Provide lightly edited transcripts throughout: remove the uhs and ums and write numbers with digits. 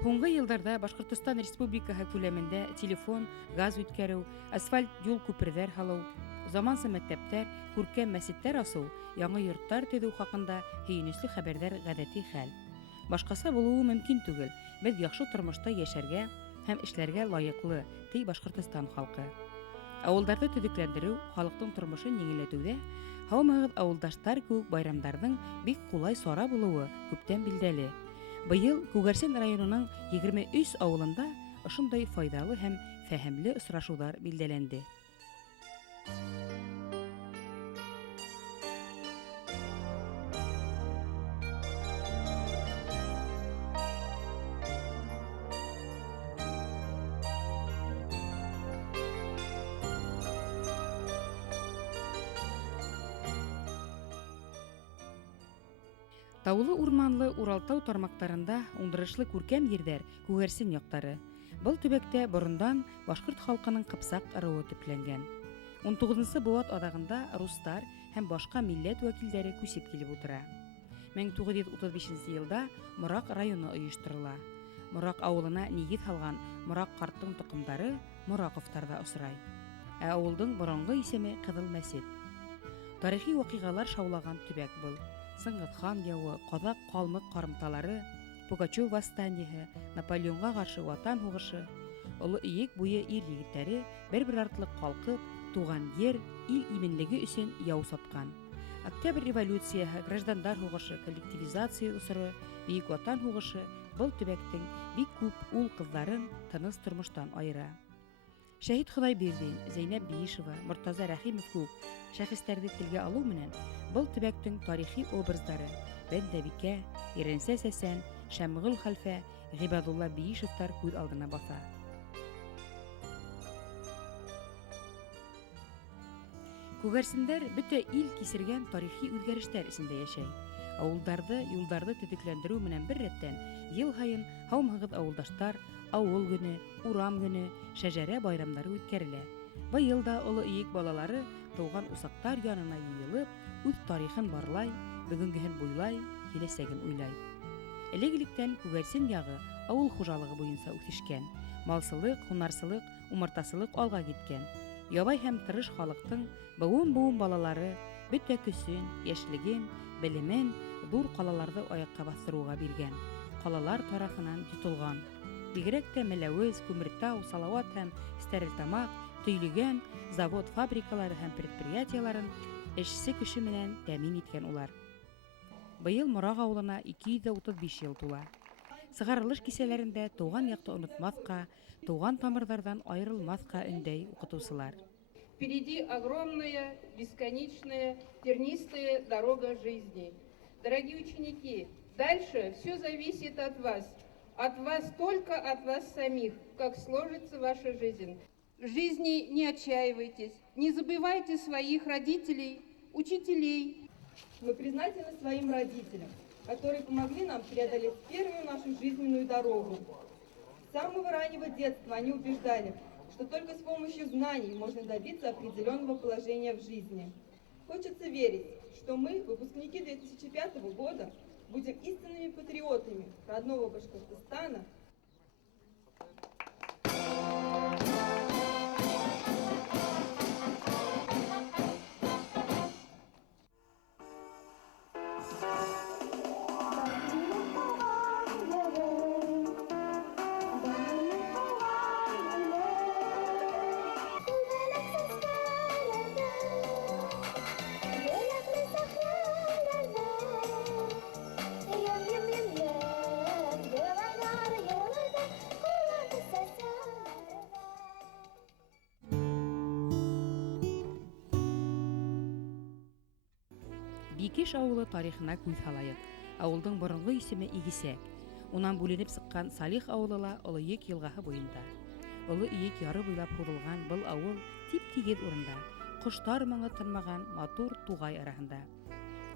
Һуңгы йылдарда Башкортостан Республикаһы күләмендә телефон, газ үткәрү, асфальт юл күперләр һалу, заманса мәктәптәр, күркәм мәсеттәр асу, яңа йорттар төҙөү хаҡында һөйөнөслө хәбәрҙәр ғәҙәти хәл. Башҡаса булыуы мөмкин түгел. Беҙ яҡшы тормошта йәшәргә һәм эшләргә лайыҡлы, ти Башҡортостан халҡы. Ауылдарҙы төҙөкләндереү, халыҡтың тормошон еңеләйтеүҙә, һаумыһығыҙ ауылдаштар кеүек байрамдарҙың бик ҡулай сара булыуы күптән билдәле. Быйыл Күгәрсен районының 23 ауылында ошондай файҙалы һәм фәһемле осрашыуҙар билдәләнде. Таулы урманлы Уралтау тармаҡтарында уңдырышлы күркәм ерҙәр Күгәрсен яҡтары. Был төбәктә борондан башҡорт халҡының Ҡыпсаҡ ырыуы төпләнгән. 19-нсы быуат аҙағында рустар һәм башҡа милләт вәкилдәре күсеп килеп ултыра. 1935 йылда Мораҡ районы ойошторола. Мораҡ ауылына нигеҙ һалған Мораҡ ҡарттың тоҡомдары Мораҡовтарҙа осрай. Ә ауылдың боронғо исеме Ҡыҙыл Мәсет. Тарихи ваҡиғалар шаулаган төбәк был. Сыңғыҙхан яуы, Ҡаҙаҡ ҡалмыҡ ҡарымталары, Пугачев восстаниеһы, Наполеонға ҡаршы ватан һуғышы, оло ийек буйы ир егеттәре бер-бер артлыҡ ҡалҡып, туған ер, ил именлеге өсөн яу сапҡан. Октябрь революцияһы, граждандар һуғышы, коллективизация осоро, Бейек ватан һуғышы был төбәктең бик күп ул-ҡыҙҙарын тыныс тормоштан айыра. Шәһит Хоҙайбирҙин, Зәйнәп Биишева, Мортаза Рәхимов кеүек шәхестәрҙе телгә алыу менән был төбәктең тарихи образдары Бәндәбикә, Ирәнсә Сәсән, Шәмғол хәлфә, Ғибаҙулла Биишевтар күҙ алдына баҫа. Күгәрсендәр бөтә ил кисергән тарихи үҙгәрештәр эсендә йәшәй. Ауылдарҙы, юлдарҙы төҙөкләндереү менән бер рәттән йыл һайын һаумыһығыҙ ауылдаштар, ауыл көнө, урам көнө, шәжәрә байрамдары үткәрелә. Быйыл да оло ийек балалары тыуған усаҡтар янына йыйылып, үҙ тарихын барлай, бөгөнгөһөн буйлай, киләсәген уйлай. Элек-электән Күгәрсен яғы ауыл хужалығы буйынса үҫешкән. Малсылыҡ, һунарсылыҡ, умартасылыҡ алға киткән. Ябай һәм тырыш халыҡтың быуын балалары бөтә көсөн, йәшлеген, белемен ҙур ҡалаларҙы аяҡҡа баҫтырыуға биргән. Ҡалалар тарафынан тотолған. Бигерәк тә Мәләүез, Күмертау, Салауат һәм Стәрлетамаҡ, Төйлөгән, завод, фабрикалары һәм предприятияларын эшсе көшө менән тәмин иткән улар. Быйыл Мораҡ ауылына 235 йыл тула. Сығарылыш кисәләрендә тыуған яҡты онотмаҫҡа, тыуған тамырҙарҙан айырылмаҫҡа өндәй уҡытыусылар. Впереди огромная, бесконечная, тернистая дорога жизни. Дорогие ученики, дальше все зависит от вас. От вас, только от вас самих, как сложится ваша жизнь. В жизни не отчаивайтесь, не забывайте своих родителей, учителей. Мы признательны своим родителям, которые помогли нам преодолеть первую нашу жизненную дорогу. С самого раннего детства они убеждали, что только с помощью знаний можно добиться определенного положения в жизни. Хочется верить, что мы, выпускники 2005 года, будем истинными патриотами родного Башкортостана. Бикеш ауылы тарихына күҙ һалайыҡ. Ауылдың боронғо исеме Игесәк. Унан бүленеп сыҡҡан Салих ауылы ла Оло Ийек йылғаһы буйында. Оло Ийек яры буйлап һуҙылған был ауыл тип-тигеҙ урында, ҡоштар моңо тынмаған матур туғай араһында.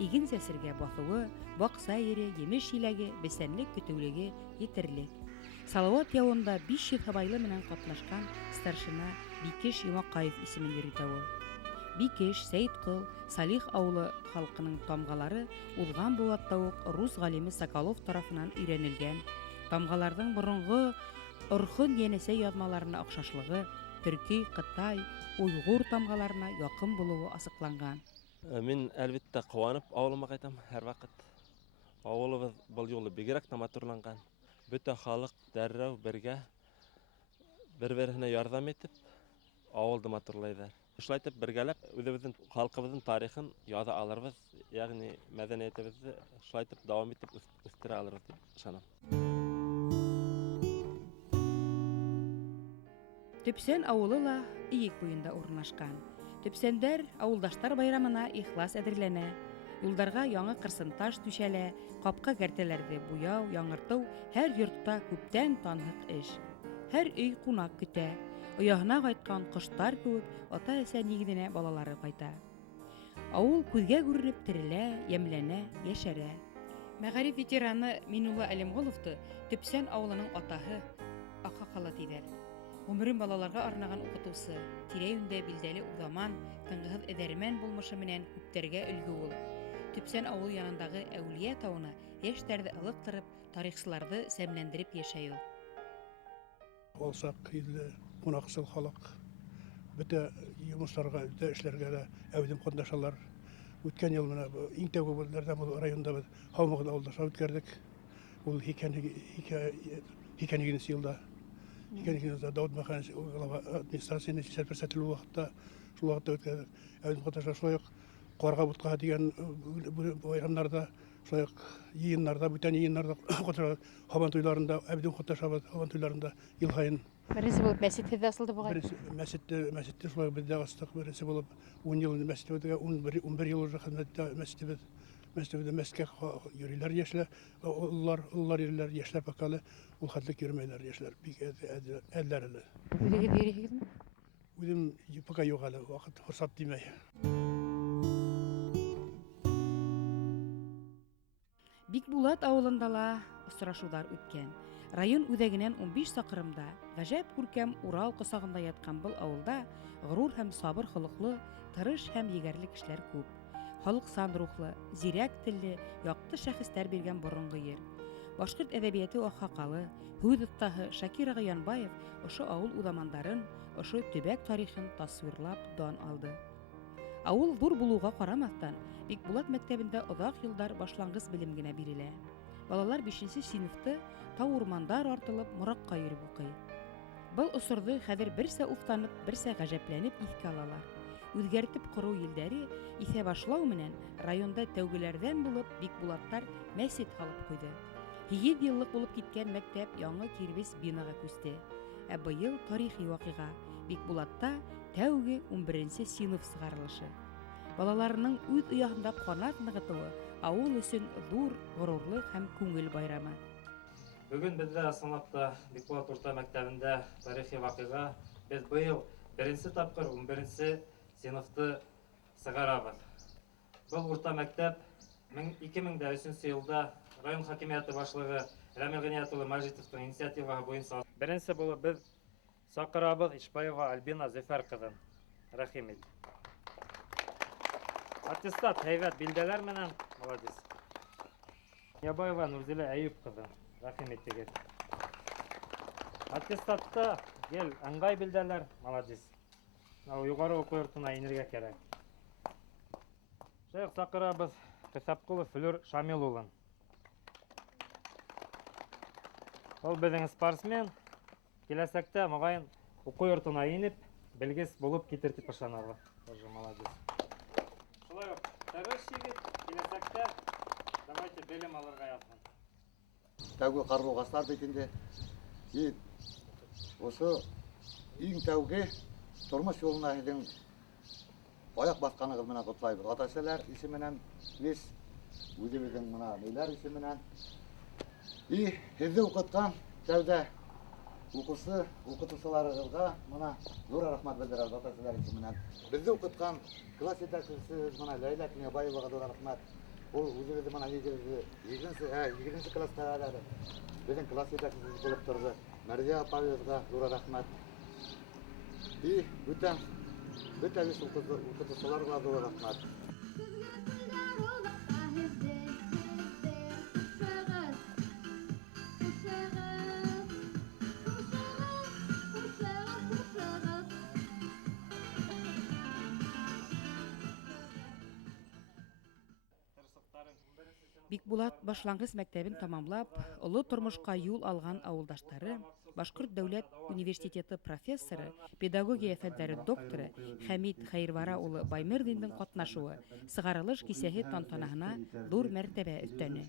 Иген сәсергә баҫыуы, баҡса ере, емеш еләге, бесәнлек көтөүлеге етерлек. Салауат яуында 500 һыбайлы менән ҡатнашҡан старшина Бикеш Йомаҡаев исемен йөрөтә ул. Бикеш, Сәйетҡол, Салих ауылы халҡының тамғалары уҙған быуатта уҡ рус ғалимы Соколов тарафынан өйрәнелгән, Тамгаларның борынгы Орхон янәсә язмаларына охшашлыгы Төрки, Кытай, Уйгур тамгаларына якын булуы асыкланган. Мин әлбәттә куанып авылыма кайтам һәр вакыт. Авылыбыз бұл юлы бигрәк тә матурланган. Бөтә халык дәррәү бергә бер-беренә ярдәм итеп авылды матурлайлар. Шулай итеп бергәләп үзебезнең халкыбызның тарихын яза алырбыз, ягъни мәдәниятебезне шулай итеп дәвам итеп үстерә алырбыз дип ышанам. Төпсән авылы ла Иек буенда урнашкан. Төпсәндәр авылдаштар байрамына ихлас әзерләнә. Юлдарга яңа кырсынташ түшәлә, капка кәртәләрде буяу, яңырту һәр йортта күптән танһык эш. Һәр өй кунак көтә. Ояһына кайткан коштар кебек ата-әсә нигезенә балалары кайта. Авыл күзгә күренеп терелә, ямьләнә, яшәрә. Мәгариф ветераны Минулла Әлемгуловты Төпсән авылының атаһы Акакала диләр. Гомерен балаларга арнаган укытучы, тирә-юньдә билдәле узаман, тынгыһыз эдәрмән булмышы менән күптәргә өлге ул. Төпсән авыл янындагы Әүлия тауына яшьтәрне ылыктырып, тарихчыларны сәмләндереп яшәй ул. Олсак, иле, кунаксыл халык. Бөтә йомышларга, бөтә эшләргә дә әүдем катнашалар. Үткән ел менә иң тәүге булларда бу районда без Хаумагда авылдаша үткәрдек. Ул икенче елда Дауд Мәхәнс администрацияне күрсәтелү вакытта шул вакытта үткәрдек. Әүдем катнаша шулай ук Карга бутка дигән байрамнарда, шулай ук йыеннарда, бүтән йыеннарда катнаша, Хабан туйларында, әүдем катнашабыз, Хабан туйларында ел сайын. Беренче булып мәчеттә асылды бугай. Мәчеттә шулай бездә астык беренче булып 10 ел мәчеттә 11 ел уже хезмәттә мәчеттә мәскә йөриләр яшьләр, уллар йөриләр яшьләр покалы, ул хәтлек йөрмәйләр яшьләр бик әзләрле. Үзегез йөрисезме? Үзем пока юк әле, вакыт форсат димәй. Бикбулат авылында ла очрашулар үткән. Район үзәгеннән 15 сакрымда гаҗәп күркәм Урал кысагында яткан был авылда горур һәм сабыр холыклы, тырыш һәм егәрле кешеләр күп. Халык сан рухлы, зирәк телле, якты шәхестәр биргән борынгы йир. Башкорт әдәбияты Ахакалы, Һүз остаһы Шакир ага Янбаев ошо авыл узамандарын, ошо төбәк тарихын тасвирлап дан алды. Авыл зур булуга карамастан, Бикбулат мәктәбендә озак елдар башлангыч белем генә бирелә. Балалар 5нче сыйныфта тау урмандар артылып Моракка йөреп укый. Был усырды хәзер берсә уфтанып, берсә гаҗәпләнеп искә алалар. Үзгәртеп кору елдәре исә башлау менән районда тәүгеләрдән булып Бикбулаттар мәчет халып куйды. 7 еллык булып киткән мәктәп яңа кирбес бинага күсте. Ә быел тарихи вакыйга Бикбулатта тәүге 11нче сыйныф сыгарылышы. Балаларының үз уягында канат ныгытуы авыл өчен зур горурлык һәм күңел байрамы. Бүген бездә сынапта Бикбулат урта мәктәбендә тарихи вакыйга без быел беренче тапкыр 11нче сыйныфты сыгарабыз. Бұл урта мәктәп 2003 елда район хакимияты башлыгы Рамил Гыниятуллы Мәҗитовтың инициативаһы буенча беренче булып без сакырабыз Ишпаева Альбина Зөфәр кызын. Рәхим ит. Аттестат һәйбәт билдәләр менән, молодец. Ябаева Нурзилә Әйүп кызы. Рәхим итегез. Аттестатта гел аңгай билдәләр, молодец. Югары уку йортына инергә кирәк. Шәйх сакырабыз Хисапкулов Флюр Шамил улын. Ул безнең спортсмен, киләсәктә мөгаен уку йортына инеп, белгес булып китер дип ышанабыз. Тоже молодец. Шулай ук тырыш егет киләсәктә давайте белем алырга язган. Тәүге карлыгастар битендә осы иң тәүге тормыш юлына һеҙҙең аяҡ баҫҡанығыҙ менән ҡотлайбыҙ. Ата-әсәләр исеменән, без үҙебеҙҙең мына нәйләр исеменән. Һеҙҙе уҡытҡан тәүҙә уҡытыусыларығыҙға мына ҙур рәхмәт белдерәбеҙ ата-әсәләр исеменән. Беҙҙе уҡытҡан класс етәксеһебеҙ мына Ләйлә Кинйәбаеваға ҙур рәхмәт. Ул үҙебеҙҙе мына 7нче класста әле безнең класс етәксеһебеҙ булып торҙо. Мәрзиә апайыбыҙға ҙур рәхмәт. Бөтә уҡытыусыларға ҙур рәхмәт. Сәғәт Бикбулат башлангыч мәктәбен тамамлап, олы тормышка юл алган авылдаштары, Башкорт дәүләт университеты профессоры, педагогия фәннәре докторы Хәмид Хәервара улы Баймырдиндин катнашуы сыгарылыш кисәһе тантанаһына зур мәртәбә өстәне.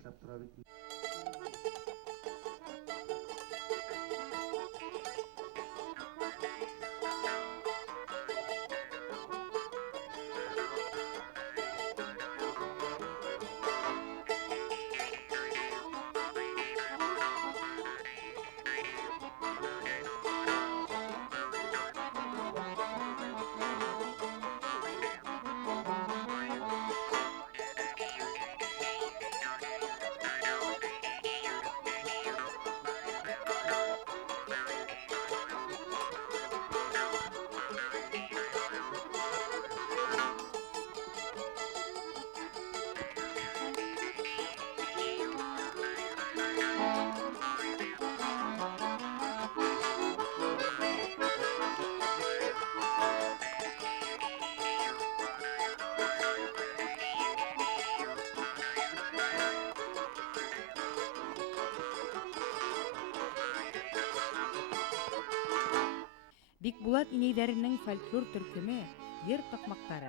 Бикбулат инәйләренең фольклор төркеме, йыр такмактары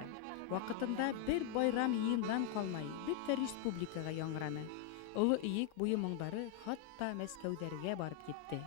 вакытында бер байрам йыендан калмай, бөтә республикага яңгыраны. Олы иек буе моңдары хатта Мәскәүдәргә барып китте.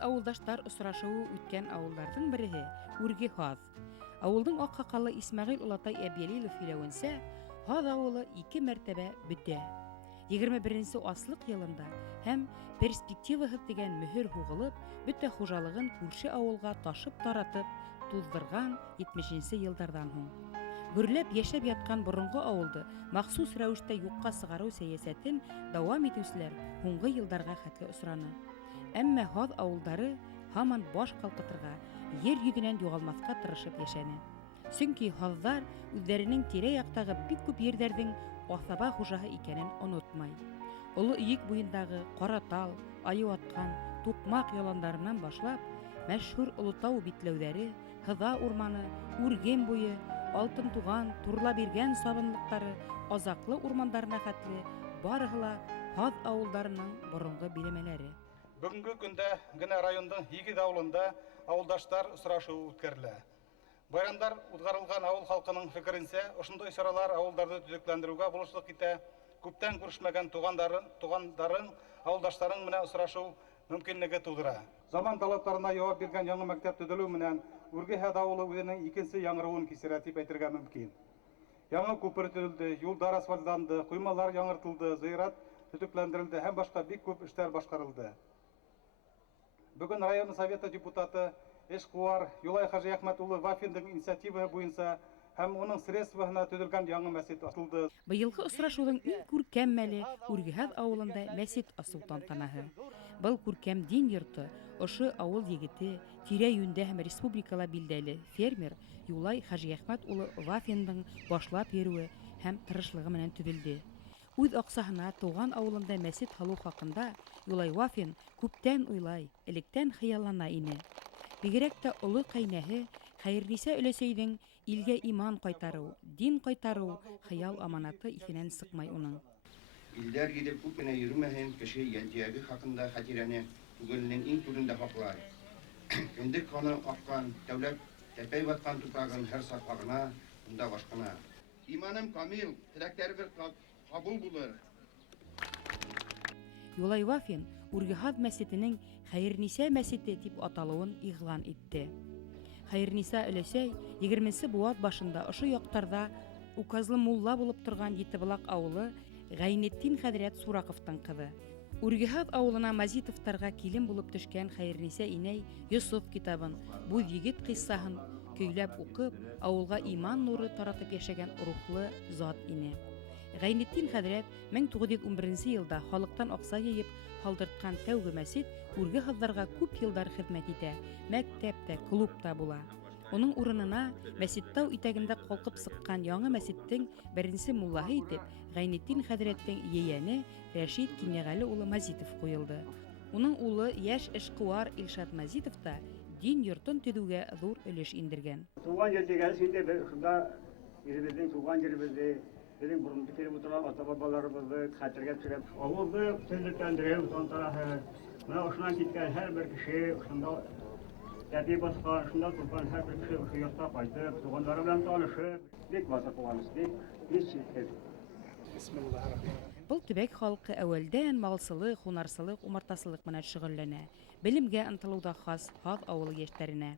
Авылдаштар осрашуы үткән авылларның береһе Үрге Хаз. Авылдың ак хакалы Исмәгыйль Улатай Әбиәлилов сөйләвенсә, Хаз авылы 2 мәртәбә бетә. 21-нче аслык елында һәм перспективаһы дигән мөһер хугылып, бөтә хуҗалыгын күрше авылга ташып таратып, туздырган 70-нче еллардан һуң. Гөрләп яшәп яткан борынгы авылды махсус рәвештә юкка сыгару сәясәтен дәвам итүчеләр һуңгы елларга хәтле осраны. Әмма Хаз авылдары һаман баш калкытырга, йер йөзеннән югалмаска тырышып яшәне. Чөнки Хазлар үзләренең тирә-яктагы бик күп йерләрнең асаба хуҗаһы икәнен онытмай. Олы иек буендагы Каратал, Аюаткан, Тукмак яландарыннан башлап, мәшһүр Олытау битләүләре, Хыза урманы, Үрген буе, Алтын туган, Турла биргән сабынлыктары, Азаклы урмандарына хәтле барыһы ла Хаз авылдарының борынгы биләмәләре. Бүгінгі күндә генә райондың 2 авылында авылдаштар осрашуы үткәрелә. Байрамдар узгарылган авыл халкының фикеренчә, ошондой чаралар авылдарды төзекләндерүгә булышлык итә. Күптән күрешмәгән тугандарын, авылдашларың менән осрашу мөмкинлеге тудыра. Заман талапларына җавап биргән яңа мәктәп төзелү менән Үрге Хаз авылы үзенең икенче яңгыруын кисерә дип әйтергә мөмкин. Яңа күпер төзелде, юлдар асфальтланды, коймалар яңартылды, зыярат төзекләндерелде һәм башка бик күп эшләр башкарылды. Бүген район советы депутаты Эшкуар Юлай Хажи Әхмәт улы Вафиндың инициативаһы буенча һәм уның средстваһына төзелгән яңа мәчет ачылды. Быелгы осрашуның иң күркәм мәле Үрге Хаз авылында мәчет ачу тантанаһы. Был күркәм дин йорты ошо авыл егете, тирә-юньдә һәм республикала билдәле фермер Юлай Хажи Әхмәт улы Вафиндың башлап йөрүе һәм тырышлыгы менән төзелде. Үз аксаһына туган авылында мәчет салу хакында Юлай Вафин күптән уйлай, электән хыяллана ине. Бигрәк тә олы кайнәһе Хәйрниса өләсәйнең илгә иман кайтару, дин кайтару хыял аманаты исенән сыкмай уның. Илдәр гидеп күпенә йөрмәһен, кеше янтиягы хакында хатирәне түгелнең иң түрендә хаклар. Кендек каны аккан, дәүләт тәпәй баткан тупрагын һәр саклагына, унда башкана. Иманым камил, теләкләребез кабул булыр. Юлай Вафин Ургихад мәсетенең Хәерниса мәсете дип аталуын игълан итте. Хәерниса өләсәй 20 буат башында ошо яктарда указлы мулла булып торган Етебулак авылы Гайнетдин хәзрәт Сураковтың кызы. Ургихад авылына Мазитовтарга килен булып төшкән Хәерниса инәй Йосуф китабын, бу егет кыйссаһын көйләп укып, авылга иман нуры таратып яшәгән рухлы зат ине. Гайнетдин хәзрәт 1911 елда халыктан акса йыеп халдырткан тәүге мәсет Ургихадларга күп елдар хезмәт итә, мәктәптә, клубта була. Оның урынына мәсеттау итәгендә калкып сыккан яңа мәсеттең беренче муллаһы итеп Гайнетдин хәзрәттең yeğeni Рәшид Кинәгали улы Мазитов куелды. Оның улы яшь эшкуар Илшат Мазитов та дин йортын төзүгә зур өлеш индергән. Туган жер дигән синде шунда иребезнең туган җиребезне, безнең бурында килеп утырган ата-бабаларыбызны хәтергә төшереп, авылны төзекләндереп, тантарахы, менә ошынан киткән һәр бер кеше шунда Әти басқа, шунда турган һәр бер кеше ошо йортта кайтып, туганнары белән танышып, бик баса туганыбыз, бик читкә. Бұл төбәк халкы әүвәлдән малсылык, хунарсылык, умартасылык менән шөгыльләнә. Белемгә ынтылуда хас Хаз авылы яшьләренә.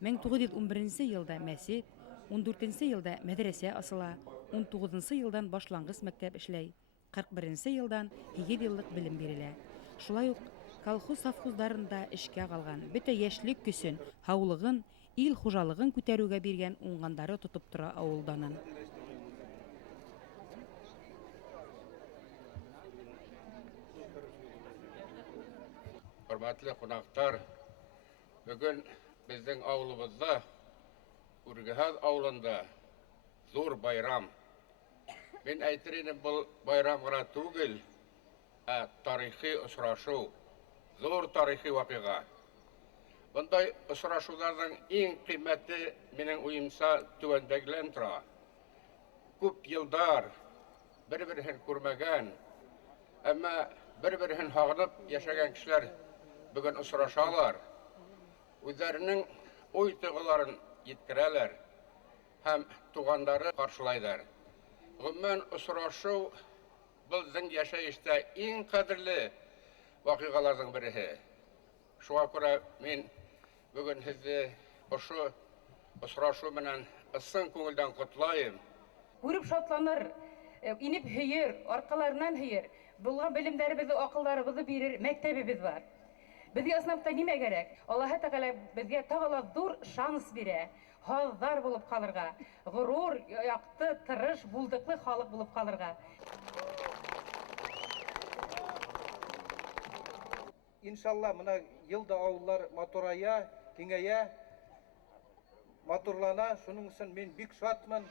1911 елда мәсет, 14 елда мәдрәсә асыла, 19 елдан башлангыч мәктәп эшләй, 41 елдан 2 еллык белем бирелә. Шулай ук колхоз совхоздарында эшкә калган, бөтә яшьлек көсөн, һаулыгын, ил хуҗалыгын күтәрүгә биргән уңгандары тотып тора авылданын. Hörmətli qonaqlar, bugün bizden avlumuzda, Urgihad avlunda zor bayram. Ben aytırıyorum bu bayram gana tugil, tarihi usraşu, zor tarihi vakıga. Bunday usraşulardan en kıymeti benim uyumsa tüvendegilen tura. Köp yıllar bir-birini görmegen, ama bir-birini hağınıp yaşayan kişiler bugün usraşalar. Özlerinin oy tığılarını yetkireler, hem tuğanları karşılaylar. Gümmen usraşu bizden yaşayışta en kadirli vakıgalardan biri. Şuna göre ben bugün sizi şu usraşu menen ısın köngülden kutlayayım. Görüp şatlanır, inip hıyır, arkalarından hıyır. Bulgan bilimlerimizi, akıllarımızı birir, mektebimiz var. Bizge sınıfta nime gerek? Allah Teala bizge tağala zor şans bire. Hazdar bulup kalırga. Gurur, yaktı, tırış, bulduklı halık bulup kalırga. İnşallah mına yılda avullar maturaya, kengeye, maturlana. Şunun için ben bik şatman.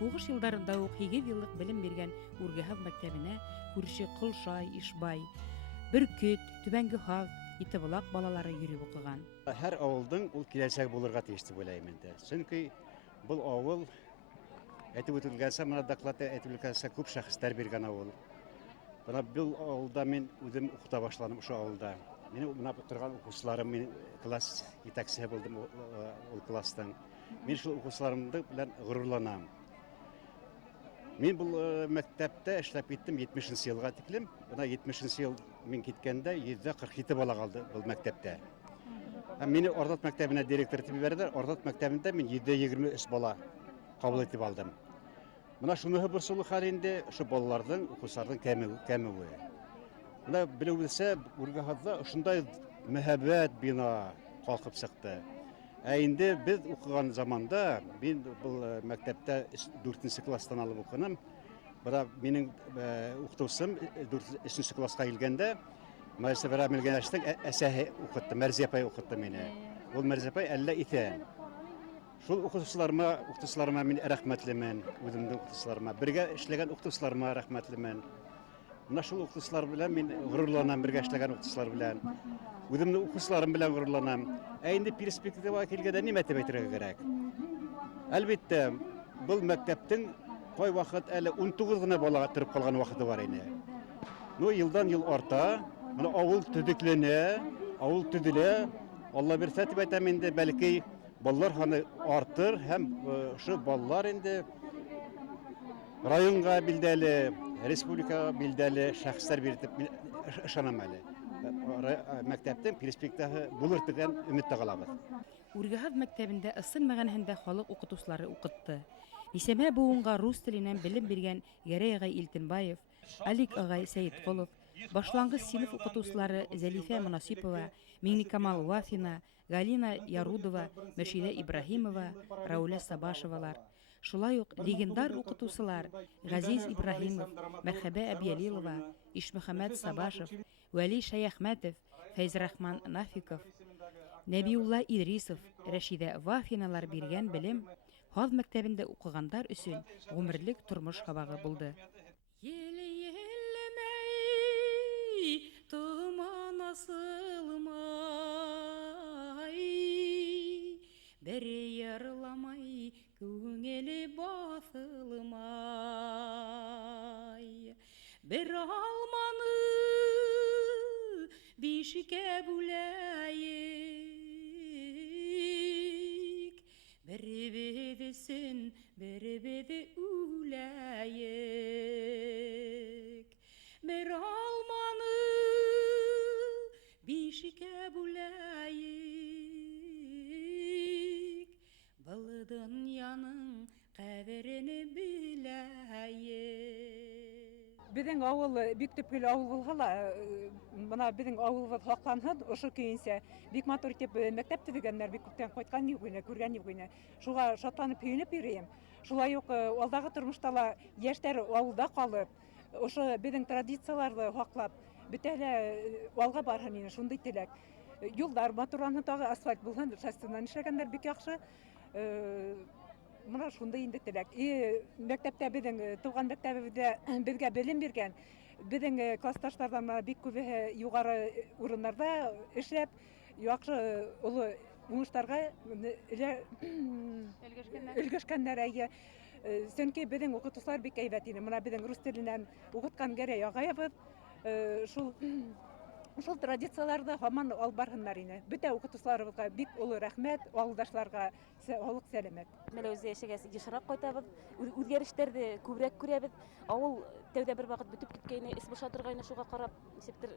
Угыш елдарында ук 2 еллык белем биргән Ургихад мәктәбенә күрше Кылшай, Ишбай, Бөркет, Түбәнге Хаз, Етебулак балалары йөреп укыган. Һәр авылдың ул киләчәк булырга тиеш дип уйлыйм инде. Чөнки бу авыл әйтеп үтелгәнсә, менә докладта әйтеп үтелгәнсә күп шәхестәр биргән авыл. Менә бу авылда мин үзем укыта башладым шу авылда. Минем менә торган укучыларым, мин класс итәкчесе булдым ул класстан. Мин шул укучыларым белән горурланам. Мин бул мәктәптә эшләп киттем 70 елга тиклем. Бuna 70 ел мин киткәндә 147 бала калды бул мәктәптә. Мине Ордат мәктәбенә директор итеп бирделәр. Ордат мәктәбендә мин 723 бала кабул итеп алдым. Менә шуны бер сулы хәл инде, шу балаларның, укучыларның кәмүе. Менә билеүлсә Ургихадда шундай мәһабәт бина, калкып чыкты. Инде без укыган заманда, мин бул мәктәптә 4нче класстан алып укыным. Бара минем укытучым 4нче класска килгәндә, Мәсәфәр Амилгәнәштең әсәһе укытты, Мәрзия апай укытты мине. Ул Мәрзия апай әллә итә. Шул укытучыларыма мин рәхмәтлемен, үземнең укытучыларыма, бергә эшләгән укытучыларыма рәхмәтлемен. Менә шул укытучылар белән мин горурланам, бергә эшләгән укытучылар белән. Үземнең укытучыларым белән горурланам. Инде перспективага килгәндә нимә дип әйтергә кирәк? Әлбәттә, бу мәктәптең кай вакыт әле 19 гына балага торып калган вакыты бар иде. Ну, елдан ел арта, менә авыл төдекләнә, авыл төделә. Алла бирсә дип әйтәм инде, бәлки балалар ханы артыр һәм шу балалар инде районга билдәле, республикага билдәле шәхесләр биреп ышанам әле. Мәктәптең перспективасы булыр дигән өмет калабыз. Үргәһәд мәктәбендә ысын мәгънәһендә халык укытучылары укытты. Нисәмә буынга рус теленнән белем биргән Гәрәй агай Илтенбаев, Алик агай Сәйетқолов, башлангыч сыйныф укытучылары Зәлифә Монасипова, Миңникамал Вафина, Галина Ярудова, Мөршидә Ибраһимова, Рауля Сабашевалар. Шулай ук легендар укытучылар Газиз Ибраһимов, Мәрхәбә Әбиялилова, Ишмөхәмәд Сабашев, Вәли Шаяхмәтов, Фәйзрахман Нафиков, Нәбиулла Идрисов, Рәшидә Вафиналар биргән белем Һаз мәктәбендә укыгандар өчен гомерлек тормыш хабагы булды. Елемәй, томан асылмай, бер ярламай, күңеле басылмай. Бер алманы бишиккә бүләйек, Беребедесен, беребеде үләйек. Бер алманы бишиккә бүләйек. Был дөньяның кадерен беләйек. Безнең авыл бик төпле авыл булгала, мына безнең авылыбыз хакланһын, ошо көенсә бик матур итеп мәктәп төзегәннәр, бик күптән кайткан юк инде, күргән юк инде. Шуга шатланып, көенеп йөрим. Шулай ук алдагы тормышта ла яшьтәр авылда калып, ошо безнең традицияларны хаклап, бөтәләр алга барһын инде, шундый теләк. Юлдар матурланһын, тагы асфальт булһын, шастынан эшләгәннәр бик яхшы. Мына шундай инде теләк. Мәктәптә безнең туган мәктәбебездә безгә белем биргән, безнең классташлардан бик күбе югары урыннарда эшләп, яхшы улы уңышларга өлгәшкәннәр. Сөнки безнең укытучылар бик әйбәт иде. Мына безнең рус теленнән укыткан Гәрәй агаебыз шул традицияларда һаман алып барһыннар иде. Бөтә укытучыларыбызга бик олы рәхмәт, авылдашларга саулык, сәламәт. Менә үзе яшәгәс ешрак кайтабыз, үзгәрешләрне күбрәк күрәбез. Авыл тәүдә бер вакыт битеп киткәйне, ис боша торгайны, шуга карап, септер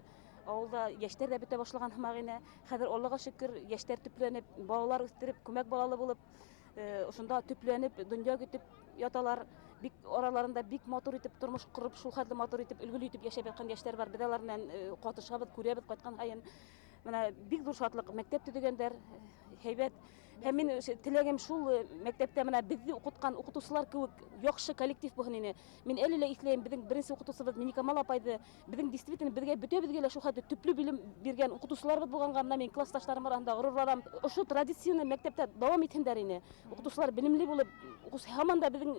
авылда яшьтәр дә бетә башлаган хәмәгыйне. Хәзер Аллага шөкер, яшьтәр төпләнеп, балалар үстереп, күмәк балалы булып, ошонда төпләнеп, дөнья көтеп яталар. Бик араларында бик матур итеп тормыш курып, шул хәтле матур итеп, үлгеле итеп яшәп яткан яшьтәр бар. Без алар белән катышабыз, күрәбез кайткан һайын. Менә бик зур шатлык, мәктәп төзегәннәр, һәйбәт. Һәм мин теләгем шул мәктәптә менә безне укыткан укытучылар кебек яхшы коллектив булһын иде. Мин әле лә исләйм, безнең беренче укытучыбыз Миңникамал апайды, безнең действительно безгә бөтәбезгә лә шул хәтле төпле белем биргән укытучыларыбыз булганга, менә мин классташларым арасында горурланам. Ошо традицияны мәктәптә дәвам итһеннәр иде. Укытучылар белемле булып, һаман да безнең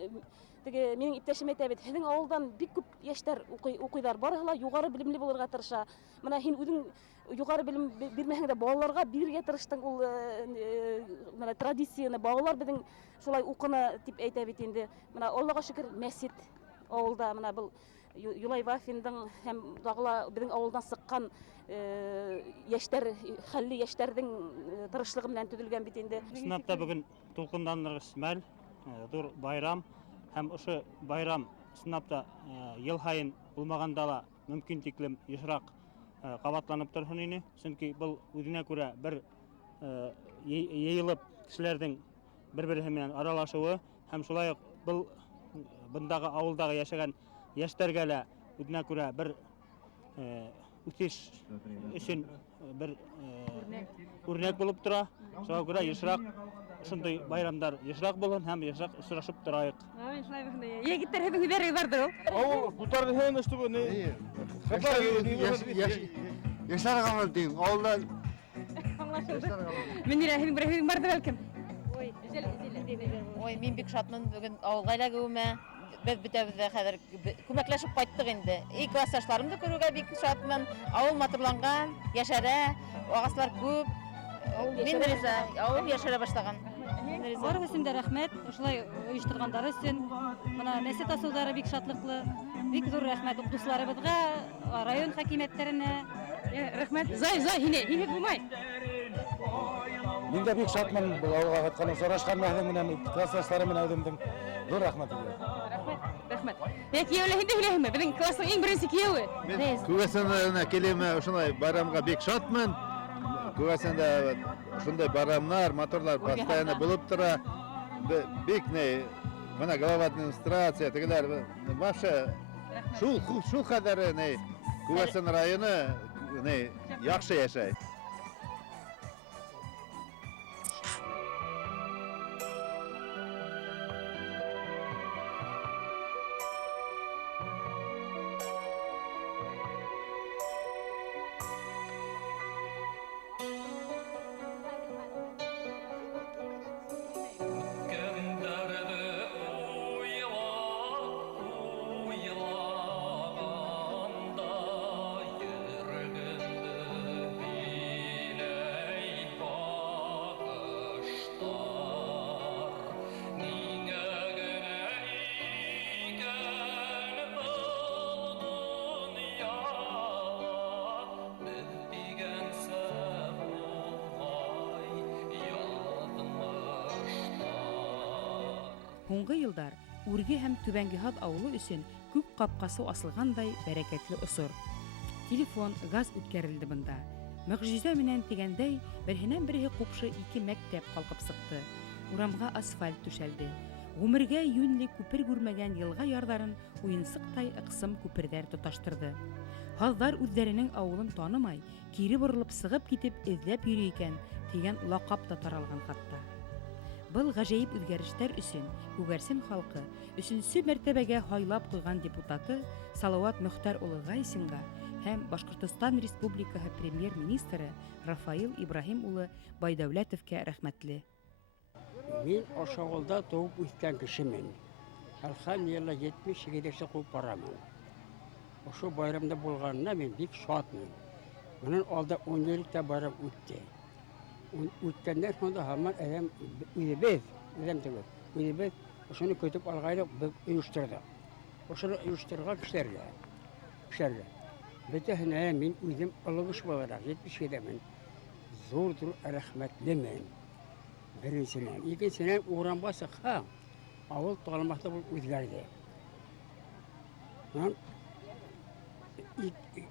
минең иптәшем әйтә бит, һезнең авылдан бик күп яшьтәр укыйлар, барыһы ла югары белемле булырга тырыша. Менә һин үзең югары белем бирмәһәң дә балаларга бирергә тырыштың, ул менә традицияны балалар безнең шулай укыны дип әйтә бит инде. Менә Аллага шөкер, мәсҗид авылда, менә бу Юлай Вафиндың һәм дагыла безнең авылдан сыккан яшьтәр, хәлле яшьтәрнең тырышлыгы белән төзелгән бит инде. Сынапта бүген тулкынландыргыч мәл, зур байрам. Һәм ошо байрам сынапта ел һайын булмаганда ла мөмкин тиклем ешрак кабатланып торсын иде. Чөнки бу үзенә күрә бер йыелып кешеләрнең бер-берсе белән аралашуы һәм шулай ук бу бундагы авылдагы яшәгән яшьтәргә лә үзенә күрә бер үсеш өчен bir örnek bulup tura. Şoğa göre ýyşrak şunday bayramlar ýyşrak bolan hem ýyşrak uçraşyp turaýyk. Егеттер һеҙҙең һүҙҙәрегеҙ бардыр ул. Ау, бутарды һәм эште бу не? Yaşar kamal diyeyim. Oğlan Мөнирә, һеҙҙең бер һүҙең бардыр бәлкем. Ой, мин бик шатмын бүген авылга эләгеүемә. Без бөтәбез дә хәзер күмәкләшеп кайттык инде. И классташларымды күрүгә бик шатмын. Авыл матурланган, яшәрә, агаслар күп. Мин риза, авыл яшәрә башлаган. Барыгыз өчен дә рәхмәт, ошулай оештыргандары өчен. Мына мәсет асылдары бик шатлыклы. Бик зур рәхмәт укытучыларыбызга, район хакимиятләренә. Рәхмәт. Зай, һине булмай. Мин дә бик шатмын бу авылга кайтканым, сорашкан мәһәлем менән классташларым менән үҙемдең зур рәхмәт итәм. Рәхмәт. Кияүле һинде һөйләһеңме? Безнең классның иң беренче кияүе. Күгәсәндә келеме ошондай байрамга бик шатмын. Күгәсәндә ошондай байрамнар, моторлар постоянно булып тора. Бик не, менә глава администрация, тегеләр вообще шул кадәр не Күгәсән районы не яхшы яшәй. Һуңгы йылдар Үрге һәм Түбәнгеһад авылы өсөн күп капкасы асылгандай бәрәкәтле осор. Телефон, газ үткәрелде бында. Мөгъҗизә менән дигәндәй, берһенән-бере купшы 2 мәктәп калкып сыкты. Урамга асфальт түшәлде. Гомергә юньле күпер күрмәгән елга ярдарын уенсыктай ыксым күпердәр тоташтырды. Халдар үзләренең авылын танымай, кире борылып сыгып китеп эзләп йөри икән дигән лакап та таралган хатта. Был гаҗәеп үзгәрештәр өчен Күгәрсен халкы 3нче мәртәбәгә хайлап куйган депутаты Салават Мөхтәр улы Гайсинга һәм Башкортстан Республикаһы премьер-министры Рафаил Ибраһим улы Байдәүләтовкә рәхмәтле. Мин ошо авылда туып үскән кешемен. Әлхәмдулилла 70-гә куып барамын. Ошо байрамда булганына мин бик шатмын. Монан алда 10 еллык байрам үтте. Үткәндән соң да һаман әдәм үҙебеҙ ошоны көтөп алғайныҡ, беҙ ойоштырҙык. Ошоно ойоштырған кешеләргә бөтәһенә мин үҙем олоғош булараҡ 70-гәмен зур рәхмәтлемен. Беренсенән, икенсенән урамға сыҡһаң, ауыл танымаҫлы булып үҙгәрҙе.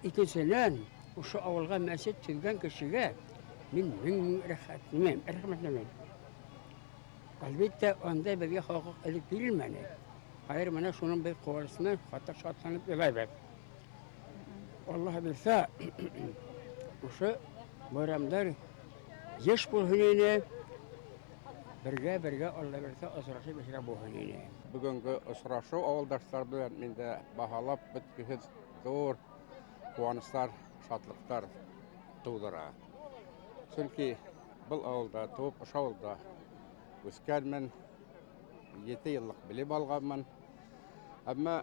Икенсенән, ошо ауылға мәсет төҙгән кешегә мин мең рәхмәтлемен. Әлбиттә, анда беҙгә хоҡуҡ элек бирелмәне. Хәйер, менә шуның беҙ ҡыуанысына хатта шатланып илайбыҙ. Аллаһ бирһә, ошо байрамдар йыш булһын ине, бергә Алла бирһә осрашып яшәп булһын ине. Бүгенге осрашыу авылдаштар белән миндә баһалап бөткөһөҙ зур куаныслар, шатлыҡтар тыуҙыра. Чөнки был ауылда туып, ошо ауылда үскәнмен, 7 йыллык белем алғанмын. Әммә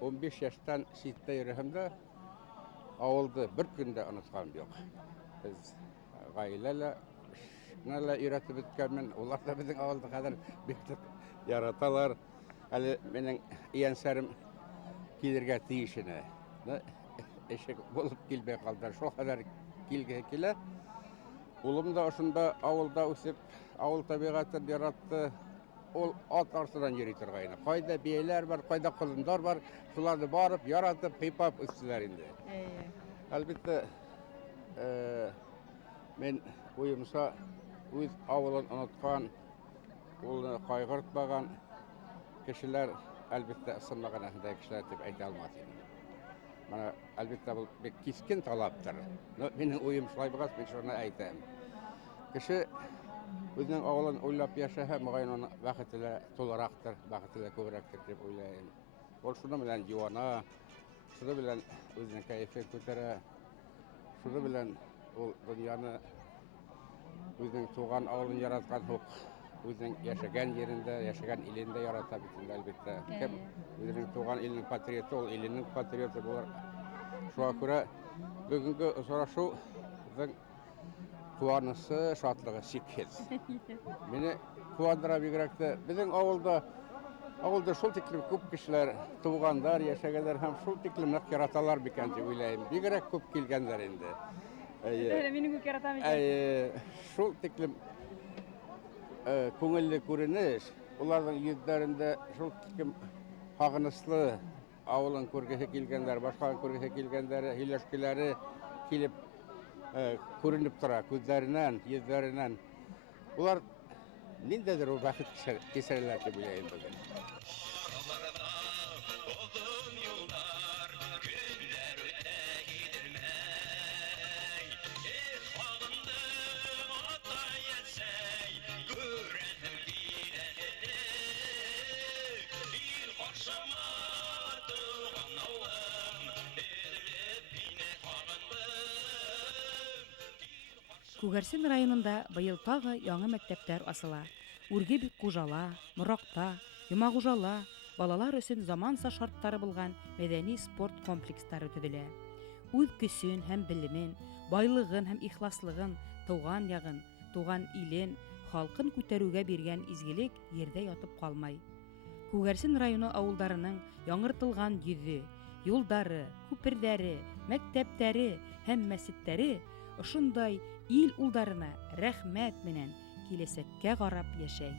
15 йәштән ситтә йөрөһәм ауылды бер көндә онотҡаным юҡ. Без ғаиләлә өйрәтеп бөткәнмен. Улар да безнең авылды хәҙер бик яраталар. Әле минең ейәнсәрем килергә тейеш ине. Эше булып килмәй ҡалды. Шул хәҙер килгеһе килә. Улым да ошонда ауылда үсеп, ауыл табиғатын яратты. Ул ат артынан йөри торғайны. Ҡайҙа бейәләр бар, ҡайҙа ҡолондар бар, шуларҙы барып, яратып, һыйпап үҫтеләр инде. Әлбиттә, мин уйымса үҙ ауылын онотҡан, улны ҡайғыртмаған кешеләр, әлбиттә, ысынлаған әһендә кешеләр тип әйтә алмаҫ инем. Бана әлбәттә бу бик кискен талаптыр. Но минем уем шулай булгас, мин шуны әйтәм. Кеше үзенең авылын уйлап яшәһә, мөгаен аны вакытлы тулырактыр, вакытлы күбрәктер дип уйлыйм. Ул шуны белән юана, шуны белән үзенең кайфын күтәрә, шуны белән ул дөньяны үзенең туган авылын яраткан хук, үзенең яшәгән yerендә, яшәгән илендә ярата бит инде әлбәттә. Кем үзенең туган иленең патриоты, ул иленең патриоты булыр. Шуңа күрә бүгенге очрашу безнең куанышы, шатлыгы чиксез. Мине куандыра бигрәк тә безнең авылда шул тиклем күп кешеләр, тугандар, яшәгәннәр һәм шул тиклем нык яраталар бикән дип уйлыйм. Бигрәк күп килгәннәр инде. Минем үк яратам икән. Шул тиклем күңелле күренеш, уларның йөзләрендә шул тиклем хагыныслы авылын күргәһе килгәннәр, башка күргәһе килгәннәр, һиләшкеләре килеп күренеп тора күзләреннән, йөзләреннән. Улар ниндәдер ул бәхет кисерәләр дип уйлыйм бүген. Күгәрсен районында быел тагы яңа мәктәптәр асыла. Үрге бик Кужала, Моракта, Юмагужала балалар өсөн заманса шарттары булган мәдәни спорт комплекстары төзелә. Үз көсөн һәм белемен, байлыгын һәм ихласлыгын, туган ягын, туган илен, халкын күтәрүгә биргән изгелек ердә ятып калмай. Күгәрсен районы авылдарының яңыртылган йөзе, юлдары, күперләре, мәктәпләре һәм мәчетләре ошондай ил улдарына рәхмәт менән киләсәккә карап яшәй.